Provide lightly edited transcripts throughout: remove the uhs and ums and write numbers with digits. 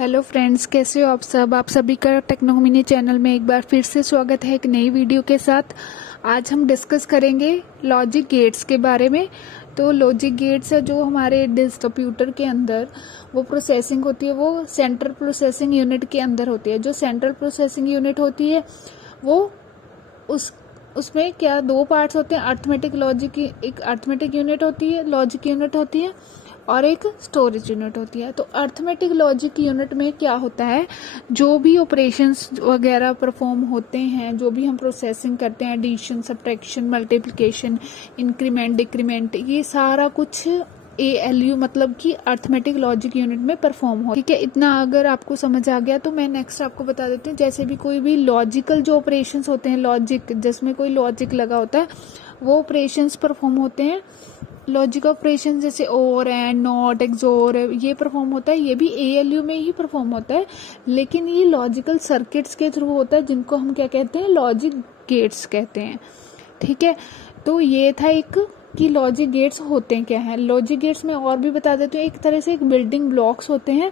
Hello friends, कैसे हो आप सब। आप सभी का टेक्नोमिनी चैनल में एक बार फिर से स्वागत है एक नई वीडियो के साथ। आज हम डिस्कस करेंगे लॉजिक गेट्स के बारे में। तो लॉजिक गेट्स है जो हमारे कंप्यूटर के अंदर वो प्रोसेसिंग होती है, वो सेंट्रल प्रोसेसिंग यूनिट के अंदर होती है। जो सेंट्रल प्रोसेसिंग यूनिट होती है वो उसमें क्या दो पार्ट्स होते हैं, अर्थमेटिक लॉजिक, एक अर्थमेटिक यूनिट होती है, लॉजिक यूनिट होती है, और एक स्टोरेज यूनिट होती है। तो अर्थमेटिक लॉजिक यूनिट में क्या होता है, जो भी ऑपरेशंस वगैरह परफॉर्म होते हैं, जो भी हम प्रोसेसिंग करते हैं, addition, subtraction, multiplication, increment, decrement, ये सारा कुछ ALU मतलब कि अर्थमेटिक लॉजिक यूनिट में परफॉर्म हो। ठीक है, इतना अगर आपको समझ आ गया तो मैं नेक्स्ट आपको बता देती हूँ। जैसे भी कोई भी लॉजिकल जो ऑपरेशंस होते हैं, लॉजिक जिसमें कोई लॉजिक लगा होता है, वो ऑपरेशंस परफॉर्म होते हैं। लॉजिक ऑपरेशन जैसे और एंड, नॉट, एक्सोर, ये परफॉर्म होता है, ये भी ALU में ही परफॉर्म होता है, लेकिन ये लॉजिकल सर्किट्स के थ्रू होता है, जिनको हम क्या कहते हैं, लॉजिक गेट्स कहते हैं। ठीक है, तो ये था एक कि लॉजिक गेट्स होते हैं क्या है। लॉजिक गेट्स में और भी बता देते हैं, एक तरह से एक बिल्डिंग ब्लॉक्स होते हैं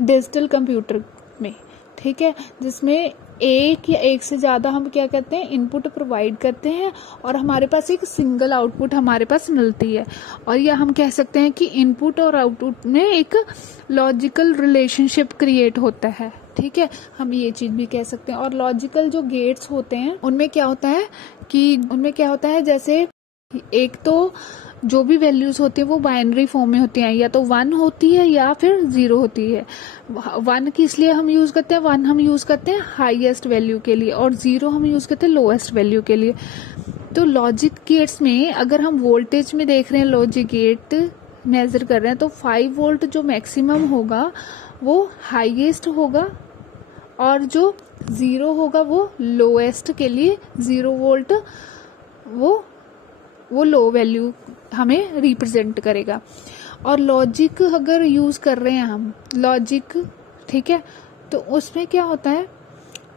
डिजिटल कंप्यूटर में। ठीक है, जिसमें एक या एक से ज्यादा हम क्या कहते हैं, इनपुट प्रोवाइड करते हैं और हमारे पास एक सिंगल आउटपुट हमारे पास मिलती है। और या हम कह सकते हैं कि इनपुट और आउटपुट में एक लॉजिकल रिलेशनशिप क्रिएट होता है। ठीक है, हम ये चीज भी कह सकते हैं। और लॉजिकल जो गेट्स होते हैं उनमें क्या होता है जैसे एक तो जो भी वैल्यूज होती है वो बाइनरी फॉर्म में होती हैं, या तो 1 होती है या फिर 0 होती है। 1 की इसलिए हम यूज करते हैं, 1 हम यूज करते हैं हाईएस्ट वैल्यू के लिए, और 0 हम यूज करते हैं लोएस्ट वैल्यू के लिए। तो लॉजिक गेट्स में अगर हम वोल्टेज में देख रहे हैं, लॉजिक गेट मेजर कर रहे हैं, तो 5 वोल्ट जो मैक्सिमम होगा वो हाईएस्ट होगा, और जो 0 होगा वो लोएस्ट के लिए, 0 वोल्ट वो लो वैल्यू हमें रिप्रेजेंट करेगा। और लॉजिक अगर यूज कर रहे हैं हम लॉजिक, ठीक है, तो उसमें क्या होता है,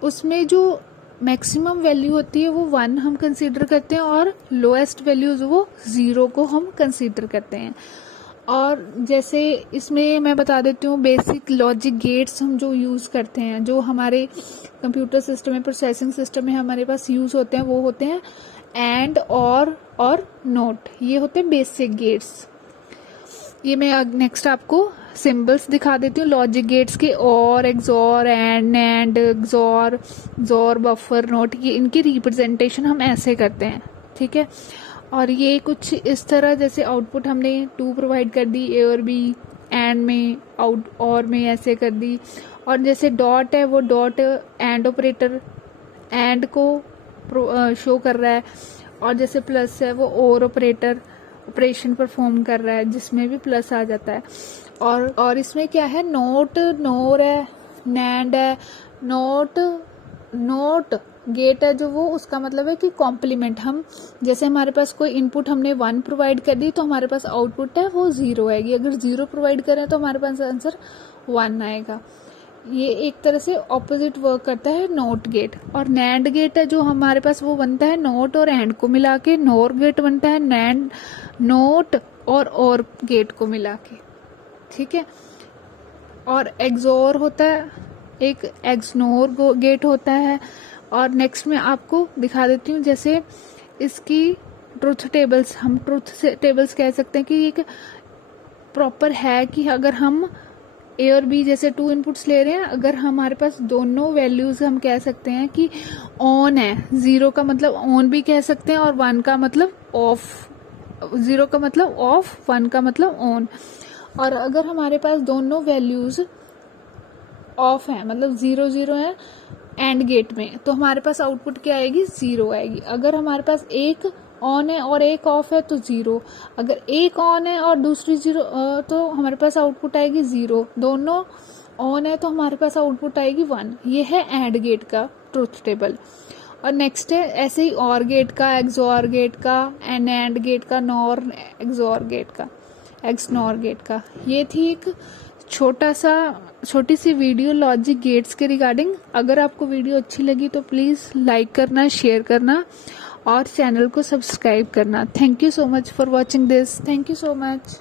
उसमें जो मैक्सिमम वैल्यू होती है वो 1 हम कंसीडर करते हैं, और लोएस्ट वैल्यूज वो 0 को हम कंसीडर करते हैं। और जैसे इसमें मैं बता देती हूँ, बेसिक लॉजिक गेट्स हम जो यूज करते हैं, जो हमारे कंप्यूटर सिस्टम में, प्रोसेसिंग सिस्टम में हमारे पास यूज होते हैं, वो होते हैं एंड, और नोट। ये होते हैं बेसिक गेट्स। ये मैं नेक्स्ट आपको सिंबल्स दिखा देती हूँ लॉजिक गेट्स के। और, एक्सोर, एंड, नैंड, एक्सोर, जोर, बफर, नोट, ये इनकी रिप्रेजेंटेशन हम ऐसे करते हैं। ठीक है, और ये कुछ इस तरह, जैसे आउटपुट हमने 2 प्रोवाइड कर दी, A और B, एंड में, आउट और में ऐसे कर दी। और जैसे डॉट है, वो डॉट एंड ऑपरेटर एंड को शो कर रहा है, और जैसे प्लस है वो और ऑपरेशन परफॉर्म कर रहा है, जिसमें भी प्लस आ जाता है। और इसमें क्या है, नोट, नोर है, नैंड है, नोट गेट है, जो वो उसका मतलब है कि कॉम्प्लीमेंट। हम जैसे हमारे पास कोई इनपुट हमने 1 प्रोवाइड कर दी, तो हमारे पास आउटपुट है वो 0 आएगी। अगर 0 प्रोवाइड करें तो हमारे पास आंसर 1 आएगा। ये एक तरह से ऑपोजिट वर्क करता है नोट गेट। और नैंड गेट है जो हमारे पास, वो बनता है नोट और एंड को मिला के। नोर गेट बनता है नैंड, नोट और गेट को मिला के। ठीक है, और एक्सोर होता है, एक एक्सनोर गेट होता है। और नेक्स्ट में आपको दिखा देती हूँ, जैसे इसकी ट्रुथ टेबल्स, हम ट्रुथ टेबल्स कह सकते हैं कि एक प्रॉपर है कि अगर हम A और B जैसे 2 इनपुट्स ले रहे हैं, अगर हमारे पास दोनों वैल्यूज, हम कह सकते हैं कि ऑन है, 0 का मतलब ऑन भी कह सकते हैं, और 1 का मतलब ऑफ, 0 का मतलब ऑफ, 1 का मतलब ऑन। और अगर हमारे पास दोनों वैल्यूज ऑफ है, मतलब 0 0 है एंड गेट में, तो हमारे पास आउटपुट क्या आएगी, 0 आएगी। अगर हमारे पास एक ऑन है और एक ऑफ है तो 0। अगर एक ऑन है और दूसरी 0, तो हमारे पास आउटपुट आएगी 0। दोनों ऑन है तो हमारे पास आउटपुट आएगी 1। ये है एंड गेट का ट्रुथ टेबल। और नेक्स्ट है ऐसे ही और गेट का, एक्सोर गेट का, एंड गेट का, नॉर एक्सोर गेट का, एक्सनॉर गेट का। ये थी एक छोटी सी वीडियो लॉजिक गेट्स के रिगार्डिंग। अगर आपको वीडियो अच्छी लगी तो प्लीज लाइक करना, शेयर करना, और चैनल को सब्सक्राइब करना। Thank you so much for watching this. Thank you so much.